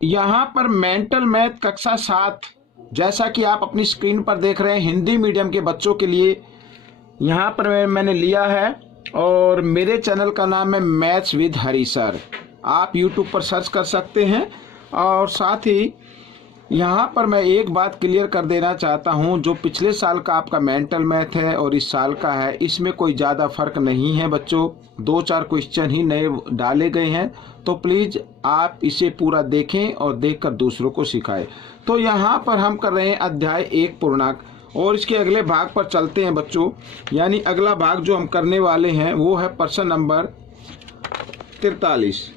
यहाँ पर mental math कक्षा 7, जैसा कि आप अपनी स्क्रीन पर देख रहे हैं, हिंदी मीडियम के बच्चों के लिए यहाँ पर मैंने लिया है और मेरे चैनल का नाम है मैथ्स विद हरी सर। आप यूट्यूब पर सर्च कर सकते हैं। और साथ ही यहाँ पर मैं एक बात क्लियर कर देना चाहता हूँ, जो पिछले साल का आपका मेंटल मैथ है और इस साल का है, इसमें कोई ज़्यादा फर्क नहीं है बच्चों। 2-4 क्वेश्चन ही नए डाले गए हैं, तो प्लीज़ आप इसे पूरा देखें और देखकर दूसरों को सिखाएं। तो यहाँ पर हम कर रहे हैं अध्याय 1 पूर्णांक और इसके अगले भाग पर चलते हैं बच्चों। यानी अगला भाग जो हम करने वाले हैं वो है प्रश्न नंबर 43।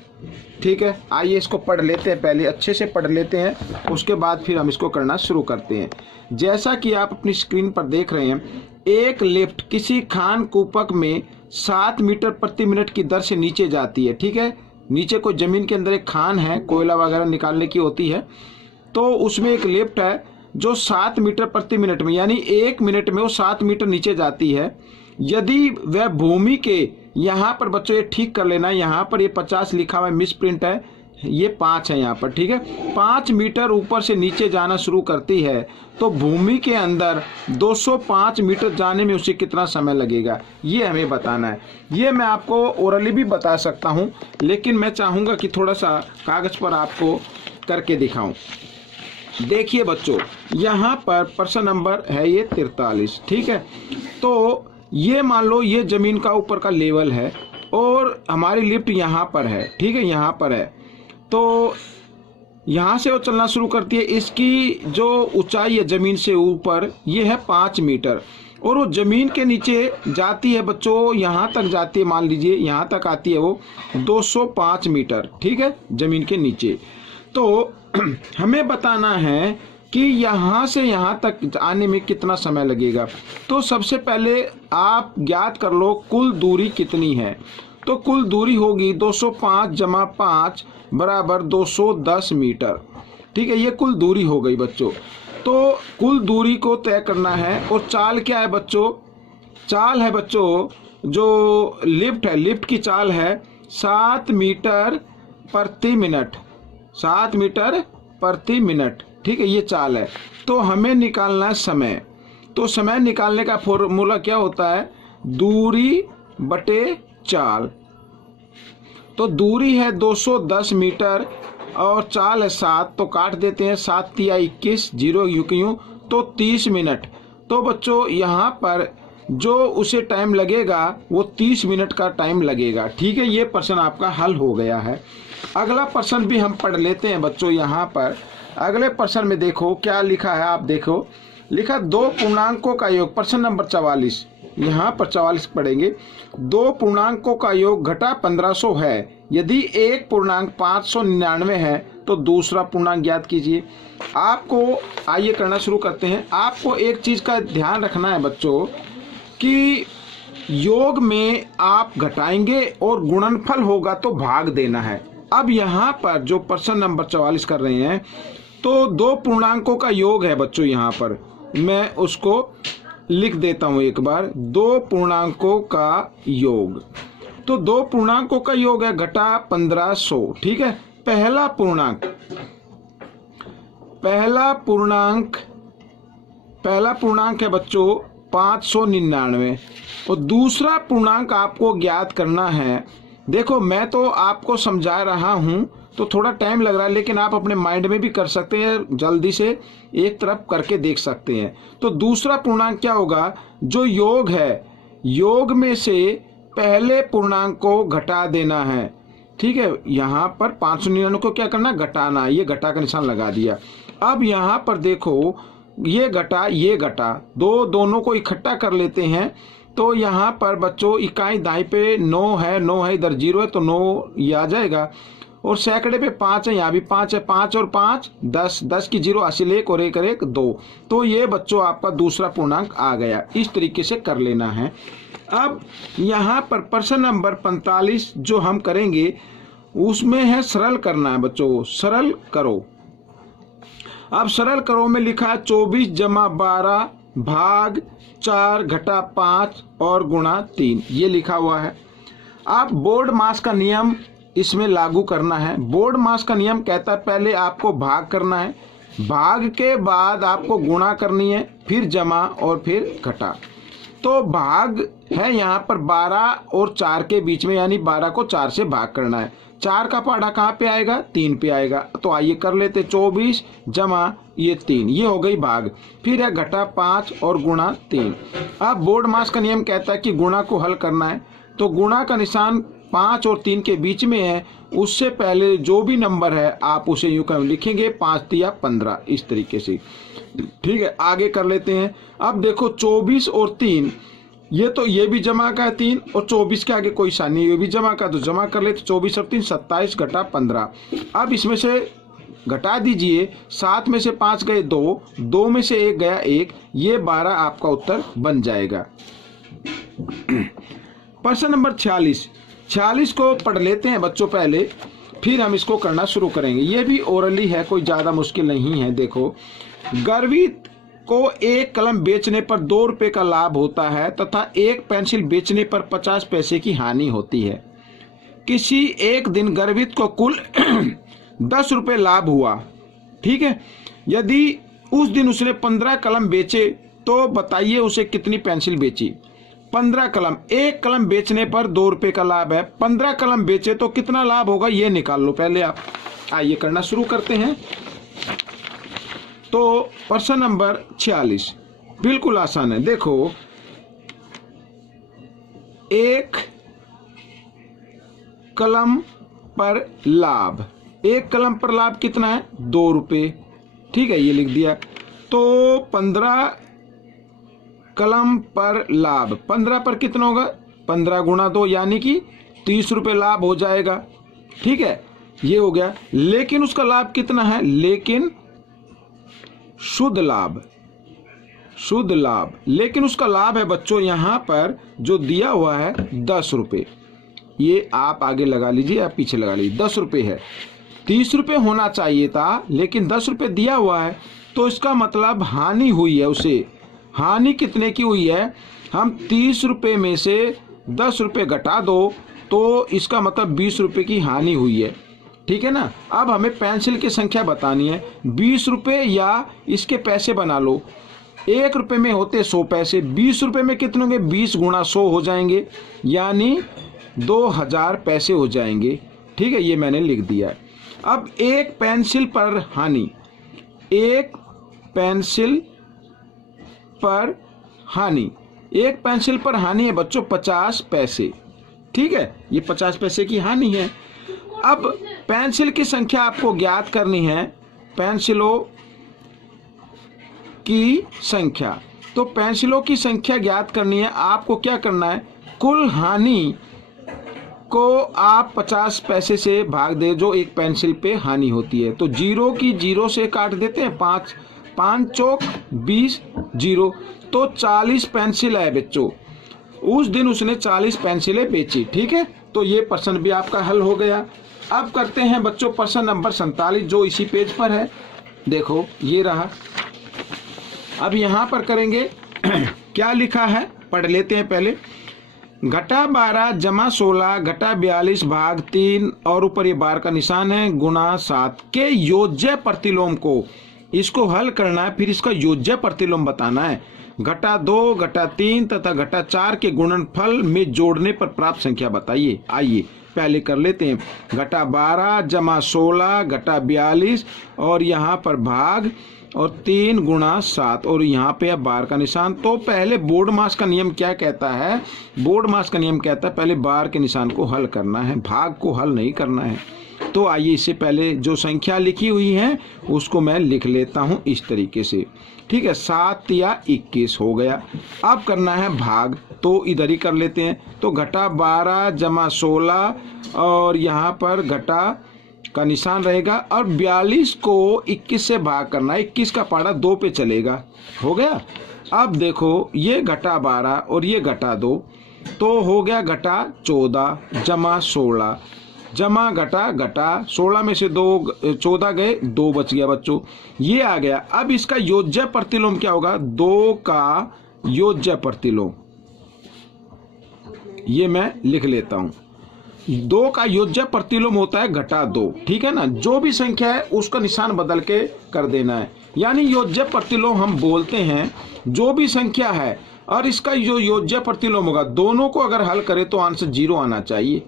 ठीक है, आइए इसको पढ़ लेते हैं, पहले अच्छे से पढ़ लेते हैं, उसके बाद फिर हम इसको करना शुरू करते हैं। जैसा कि आप अपनी स्क्रीन पर देख रहे हैं, एक लिफ्ट किसी खान कूपक में 7 मीटर प्रति मिनट की दर से नीचे जाती है। ठीक है, नीचे कोई ज़मीन के अंदर एक खान है, कोयला वगैरह निकालने की होती है, तो उसमें एक लिफ्ट है जो 7 मीटर प्रति मिनट में, यानी 1 मिनट में वो 7 मीटर नीचे जाती है। यदि वह भूमि के, यहाँ पर बच्चों ये ठीक कर लेना, यहाँ पर ये 50 लिखा हुआ है, मिस प्रिंट है, ये 5 है यहाँ पर। ठीक है, 5 मीटर ऊपर से नीचे जाना शुरू करती है तो भूमि के अंदर 205 मीटर जाने में उसे कितना समय लगेगा, ये हमें बताना है। ये मैं आपको ओरली भी बता सकता हूँ, लेकिन मैं चाहूँगा कि थोड़ा सा कागज़ पर आपको करके दिखाऊँ। देखिए बच्चों, यहाँ पर प्रश्न नंबर है ये 43। ठीक है, तो ये मान लो ये ज़मीन का ऊपर का लेवल है और हमारी लिफ्ट यहाँ पर है। ठीक है, यहाँ पर है, तो यहाँ से वो चलना शुरू करती है। इसकी जो ऊंचाई है ज़मीन से ऊपर, ये है 5 मीटर और वो ज़मीन के नीचे जाती है बच्चों, यहाँ तक जाती है, मान लीजिए यहाँ तक आती है वो 205 मीटर। ठीक है, ज़मीन के नीचे। तो हमें बताना है कि यहाँ से यहाँ तक आने में कितना समय लगेगा। तो सबसे पहले आप ज्ञात कर लो कुल दूरी कितनी है। तो कुल दूरी होगी 205 + 5 बराबर 210 मीटर। ठीक है, ये कुल दूरी हो गई बच्चों। तो कुल दूरी को तय करना है और चाल क्या है बच्चों? चाल है बच्चों, जो लिफ्ट है, लिफ्ट की चाल है 7 मीटर प्रति मिनट, 7 मीटर प्रति मिनट। ठीक है, ये चाल है। तो हमें निकालना है समय। तो समय निकालने का फॉर्मूला क्या होता है? दूरी बटे चाल। तो दूरी है 210 मीटर और चाल है 7, तो काट देते हैं, 7 × 21, 0 यूं, तो 30 मिनट। तो बच्चों यहाँ पर जो उसे टाइम लगेगा वो 30 मिनट का टाइम लगेगा। ठीक है, ये प्रश्न आपका हल हो गया है। अगला प्रश्न भी हम पढ़ लेते हैं बच्चों। यहाँ पर अगले प्रश्न में देखो क्या लिखा है, आप देखो, लिखा 2 पूर्णांकों का योग, प्रश्न नंबर 44। यहाँ पर 44 पढ़ेंगे। 2 पूर्णांकों का योग घटा 1500 है। यदि एक पूर्णांक 599 है तो दूसरा पूर्णांक ज्ञात कीजिए। आपको आइए करना शुरू करते हैं। आपको एक चीज़ का ध्यान रखना है बच्चों कि योग में आप घटाएंगे और गुणनफल होगा तो भाग देना है। अब यहाँ पर जो प्रश्न नंबर 44 कर रहे हैं, तो 2 पूर्णांकों का योग है बच्चों। यहाँ पर मैं उसको लिख देता हूँ एक बार, 2 पूर्णांकों का योग। तो 2 पूर्णांकों का योग है घटा 1500। ठीक है, पहला पूर्णांक है बच्चों 599 और दूसरा पूर्णांक आपको ज्ञात करना है। देखो मैं तो आपको समझा रहा हूँ तो थोड़ा टाइम लग रहा है, लेकिन आप अपने माइंड में भी कर सकते हैं, जल्दी से एक तरफ करके देख सकते हैं। तो दूसरा पूर्णांक क्या होगा? जो योग है, योग में से पहले पूर्णांक को घटा देना है। ठीक है, यहाँ पर 599 को क्या करना? घटाना। ये घटा का निशान लगा दिया। अब यहाँ पर देखो, ये घटा, दोनों को इकट्ठा कर लेते हैं। तो यहाँ पर बच्चों इकाई दाई पे 9 है, 9 है, इधर 0 है तो 9 ये आ जाएगा। और सैकड़े पे 5 है, यहाँ भी 5 है, 5 और 5 10, 10 की 0 हासिल 1 और 1 और 1 2। तो ये बच्चों आपका दूसरा पूर्णांक आ गया। इस तरीके से कर लेना है। अब यहाँ पर प्रश्न नंबर 45 जो हम करेंगे उसमें है सरल करना है बच्चों। सरल करो। अब सरल करो में लिखा है 24 + 12 भाग 4 घटा 5 और गुणा 3, ये लिखा हुआ है। आप बोर्ड मास का नियम इसमें लागू करना है। बोर्ड मास का नियम कहता है पहले आपको भाग करना है, भाग के बाद आपको गुणा करनी है, फिर जमा और फिर घटा। तो भाग है यहाँ पर 12 और 4 के बीच में, यानी 12 को 4 से भाग करना है। 4 का पहाड़ा कहाँ पे आएगा? 3 पे आएगा। तो आइए कर लेते, 24 जमा ये 3, ये हो गई भाग। फिर है घटा 5 और गुणा 3। अब बोर्ड मास का नियम कहता है कि गुणा को हल करना है, तो गुणा का निशान 5 और 3 के बीच में है, उससे पहले जो भी नंबर है आप उसे यूं कर लिखेंगे 5 या 15, इस तरीके से। ठीक है, आगे कर लेते हैं। अब देखो 24 और 3, ये भी जमा का है 3, और 24 के आगे कोई निशान नहीं, ये भी जमा का, तो जमा कर लेते 24 और 3 27 घटा 15। अब इसमें से घटा दीजिए, 7 में से 5 गए 2, 2 में से 1 गया 1, ये 12 आपका उत्तर बन जाएगा। प्रश्न नंबर 46 को पढ़ लेते हैं बच्चों पहले, फिर हम इसको करना शुरू करेंगे। ये भी ओरली है, कोई ज़्यादा मुश्किल नहीं है। देखो, गर्वित को एक कलम बेचने पर 2 रुपये का लाभ होता है तथा एक पेंसिल बेचने पर 50 पैसे की हानि होती है। किसी एक दिन गर्वित को कुल 10 रुपये लाभ हुआ। ठीक है, यदि उस दिन उसने 15 कलम बेचे तो बताइए उसे कितनी पेंसिल बेची। 15 कलम, एक कलम बेचने पर 2 रुपये का लाभ है, 15 कलम बेचे तो कितना लाभ होगा ये निकाल लो पहले आप। आइए करना शुरू करते हैं। तो प्रश्न नंबर 46 बिल्कुल आसान है। देखो, एक कलम पर लाभ, एक कलम पर लाभ कितना है? 2 रुपये। ठीक है, ये लिख दिया। तो 15 कलम पर लाभ, 15 पर कितना होगा? 15 गुणा 2, यानी कि 30 रुपये लाभ हो जाएगा। ठीक है, ये हो गया। लेकिन उसका लाभ कितना है? लेकिन शुद्ध लाभ, लेकिन उसका लाभ है बच्चों यहाँ पर जो दिया हुआ है 10 रुपये। ये आप आगे लगा लीजिए, आप पीछे लगा लीजिए, 10 रुपये है। 30 रुपये होना चाहिए था, लेकिन 10 रुपये दिया हुआ है, तो इसका मतलब हानि हुई है उसे। हानि कितने की हुई है? हम 30 रुपये में से 10 रुपये घटा दो तो इसका मतलब 20 रुपये की हानि हुई है। ठीक है ना। अब हमें पेंसिल की संख्या बतानी है। 20 रुपये या इसके पैसे बना लो। 1 रुपये में होते 100 पैसे, 20 रुपये में कितने होंगे? 20 गुणा 100 हो जाएंगे, यानी 2000 पैसे हो जाएंगे। ठीक है, ये मैंने लिख दिया है। अब एक पेंसिल पर हानि, एक पेंसिल पर हानि, एक पेंसिल पर हानि है बच्चों 50 पैसे। ठीक है, ये 50 पैसे की हानि है। अब पेंसिल की संख्या आपको ज्ञात करनी है, पेंसिलों की संख्या। तो पेंसिलों की संख्या ज्ञात करनी है, आपको क्या करना है? कुल हानि को आप 50 पैसे से भाग दे जो एक पेंसिल पे हानि होती है। तो 0 की 0 से काट देते हैं, 5 5 चौक 20 0, तो 40 पेंसिल है बच्चों। उस दिन उसने 40 पेंसिलें बेची। ठीक है, तो ये प्रश्न भी आपका हल हो गया। अब करते हैं बच्चों प्रश्न नंबर 47 जो इसी पेज पर है। देखो, ये रहा। अब यहाँ पर करेंगे क्या लिखा है पढ़ लेते हैं पहले। घटा 12 जमा 16 घटा 42 भाग 3 और ऊपर ये बार का निशान है गुणा 7 के योज्य प्रतिलोम को, इसको हल करना है, फिर इसका योज्य प्रतिलोम बताना है। घटा 2 घटा 3 तथा घटा 4 के गुणनफल में जोड़ने पर प्राप्त संख्या बताइए। आइए पहले कर लेते हैं। घटा 12 जमा 16 घटा 42 और यहाँ पर भाग और 3 गुणा 7 और यहाँ पे अब बार का निशान। तो पहले बोर्ड मास का नियम क्या कहता है? बोर्ड मास का नियम कहता है पहले बार के निशान को हल करना है, भाग को हल नहीं करना है। तो आइए इससे पहले जो संख्या लिखी हुई है उसको मैं लिख लेता हूँ इस तरीके से। ठीक है, 7 या 21 हो गया। अब करना है भाग, तो इधर ही कर लेते हैं। तो घटा 12 जमा 16 और यहाँ पर घटा का निशान रहेगा और 42 को 21 से भाग करना है। 21 का पहाड़ा 2 पे चलेगा, हो गया। अब देखो, ये घटा 12 और ये घटा 2, तो हो गया घटा 14 जमा 16 जमा घटा घटा 16 में से 14 गए, 2 बच गया बच्चों, ये आ गया। अब इसका योज्य प्रतिलोम क्या होगा? 2 का योज्य प्रतिलोम, ये मैं लिख लेता हूं। 2 का योज्य प्रतिलोम होता है घटा 2, ठीक है ना। जो भी संख्या है उसका निशान बदल के कर देना है। यानी योज्य प्रतिलोम हम बोलते हैं जो भी संख्या है और इसका जो योज्य प्रतिलोम होगा, दोनों को अगर हल करें तो आंसर 0 आना चाहिए।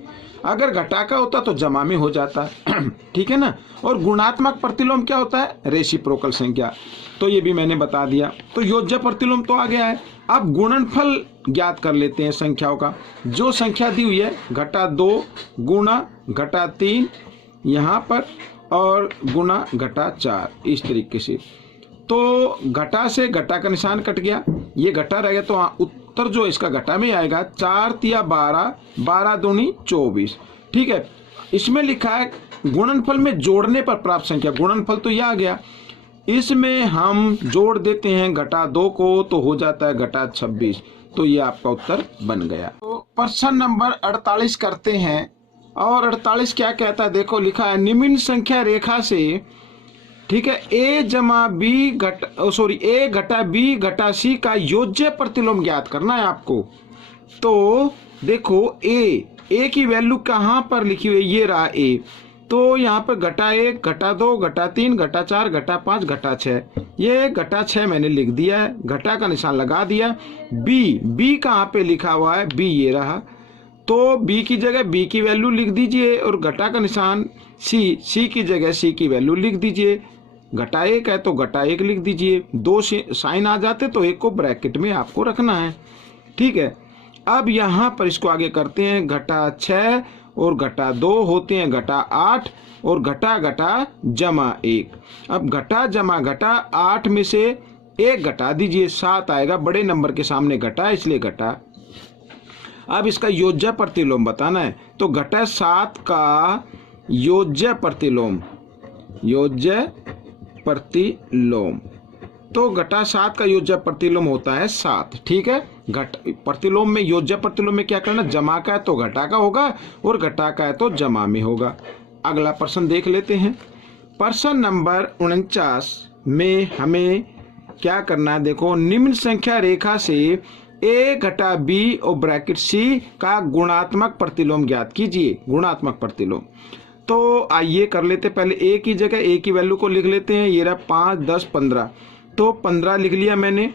अगर घटा का होता तो जमा में हो जाता है ठीक है ना। और गुणात्मक प्रतिलोम क्या होता है? रेसिप्रोकल संख्या। तो ये भी मैंने बता दिया। तो योज्य प्रतिलोम तो आ गया है। अब गुणनफल ज्ञात कर लेते हैं संख्याओं का। जो संख्या दी हुई है घटा 2 गुणा घटा 3 यहाँ पर और गुणा घटा 4, इस तरीके से। तो घटा से घटा का निशान कट गया, ये घटा रह गया, तो उत्तर जो इसका घटा में आएगा 4 तिया 12, 12 दूनी 24, ठीक है। इसमें लिखा है गुणनफल में जोड़ने पर प्राप्त संख्या। गुणनफल तो यह आ गया, इसमें हम जोड़ देते हैं घटा 2 को तो हो जाता है घटा 26। तो ये आपका उत्तर बन गया। तो प्रश्न नंबर 48 करते हैं। और 48 क्या कहता है? देखो लिखा है निम्न संख्या रेखा से, ठीक है, ए घटा बी घटा सी का योज्य प्रतिलोम ज्ञात करना है आपको। तो देखो ए की वैल्यू कहाँ पर लिखी हुई है? ये रहा ए। तो यहाँ पर घटा 1 घटा 2 घटा 3 घटा 4 घटा 5 घटा 6, ये घटा 6 मैंने लिख दिया है, घटा का निशान लगा दिया। बी कहाँ पे लिखा हुआ है? बी ये रहा। तो बी की जगह बी की वैल्यू लिख दीजिए और घटा का निशान सी की जगह सी की वैल्यू लिख दीजिए। घटा 1 है तो घटा 1 लिख दीजिए। 2 साइन आ जाते तो 1 को ब्रैकेट में आपको रखना है, ठीक है। अब यहाँ पर इसको आगे करते हैं। घटा 6 और घटा 2 होते हैं घटा 8 और घटा घटा जमा 1। अब घटा जमा घटा 8 में से 1 घटा दीजिए, 7 आएगा। बड़े नंबर के सामने घटा इसलिए घटा। अब इसका योज्य प्रतिलोम बताना है। तो घटा 7 का योज्य प्रतिलोम, योज्य प्रतिलोम, तो घटा 7 का योज्य प्रतिलोम होता है 7, ठीक है। घट प्रतिलोम में, योज्य प्रतिलोम में क्या करना? जमा का है तो घटा का होगा और घटा का है तो जमा में होगा। अगला प्रश्न देख लेते हैं। प्रश्न नंबर 49 में हमें क्या करना है? देखो निम्न संख्या रेखा से ए घटा बी और ब्रैकेट सी का गुणात्मक प्रतिलोम ज्ञात कीजिए। गुणात्मक प्रतिलोम तो आइए कर लेते। पहले ए की जगह ए की वैल्यू को लिख लेते हैं। ये रहा 5 10 15, तो 15 लिख लिया मैंने।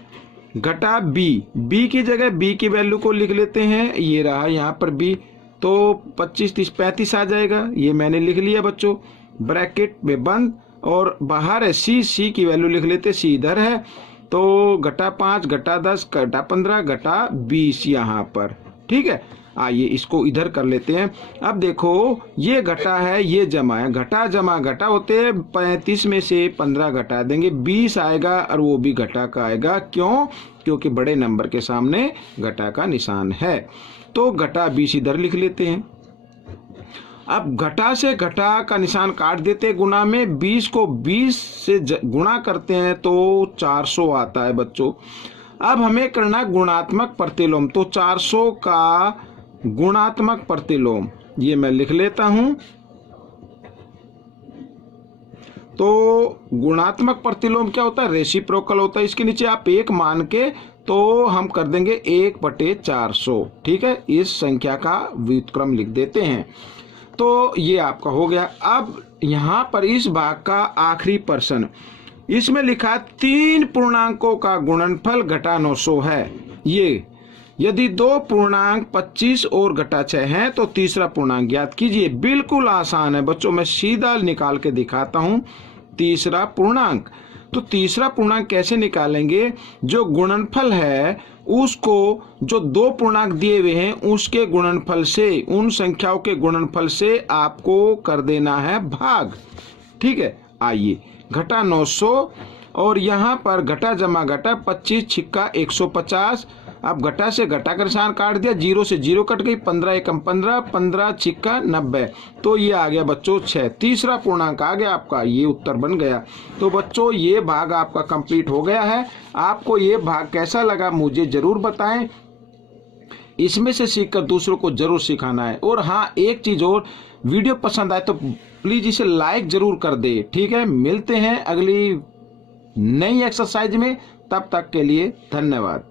घटा बी की जगह बी की वैल्यू को लिख लेते हैं। ये रहा यहाँ पर बी, तो 25 30 35 आ जाएगा, ये मैंने लिख लिया बच्चों। ब्रैकेट में बंद और बाहर है सी की वैल्यू लिख लेते, सी इधर है। तो घटा 5 घटा 10 घटा 15 घटा 20 यहाँ पर, ठीक है। आइए इसको इधर कर लेते हैं। अब देखो ये घटा है ये जमा है, घटा जमा घटा होते हैं। 35 में से 15 घटा देंगे, 20 आएगा और वो भी घटा का आएगा। क्यों? क्योंकि बड़े नंबर के सामने घटा का निशान है। तो घटा 20 इधर लिख लेते हैं। अब घटा से घटा का निशान काट देते हैं गुणा में। 20 को 20 से गुणा करते हैं तो 400 आता है बच्चों। अब हमें करना गुणात्मक प्रतिलोम। तो 400 का गुणात्मक प्रतिलोम ये मैं लिख लेता हूं। तो गुणात्मक प्रतिलोम क्या होता है? रेसिप्रोकल होता है। इसके नीचे आप 1 मान के तो हम कर देंगे 1/400, ठीक है। इस संख्या का व्युत्क्रम लिख देते हैं। तो ये आपका हो गया। अब यहाँ पर इस भाग का आखिरी प्रश्न, इसमें लिखा 3 पूर्णांकों का गुणनफल घटा 900 है। ये यदि 2 पूर्णांक 25 और घटा 6 हैं तो तीसरा पूर्णांक ज्ञात कीजिए। बिल्कुल आसान है बच्चों, मैं सीधा निकाल के दिखाता हूँ तीसरा पूर्णांक। तो तीसरा पूर्णांक कैसे निकालेंगे? जो गुणनफल है उसको जो 2 पूर्णांक दिए हुए हैं उसके गुणनफल से, उन संख्याओं के गुणनफल से आपको कर देना है भाग, ठीक है। आइए घटा 900 और यहाँ पर घटा जमा घटा 25 छिक्का 150। अब घटा से घटा का निशान काट दिया, 0 से 0 कट गई, 15 एकम 15, 15 छिक्का 90, तो ये आ गया बच्चों 6। तीसरा पूर्णांक आ गया आपका, ये उत्तर बन गया। तो बच्चों ये भाग आपका कंप्लीट हो गया है। आपको ये भाग कैसा लगा मुझे जरूर बताएं। इसमें से सीखकर दूसरों को जरूर सिखाना है। और हाँ, एक चीज और, वीडियो पसंद आए तो प्लीज इसे लाइक जरूर कर दे, ठीक है। मिलते हैं अगली नई एक्सरसाइज में, तब तक के लिए धन्यवाद।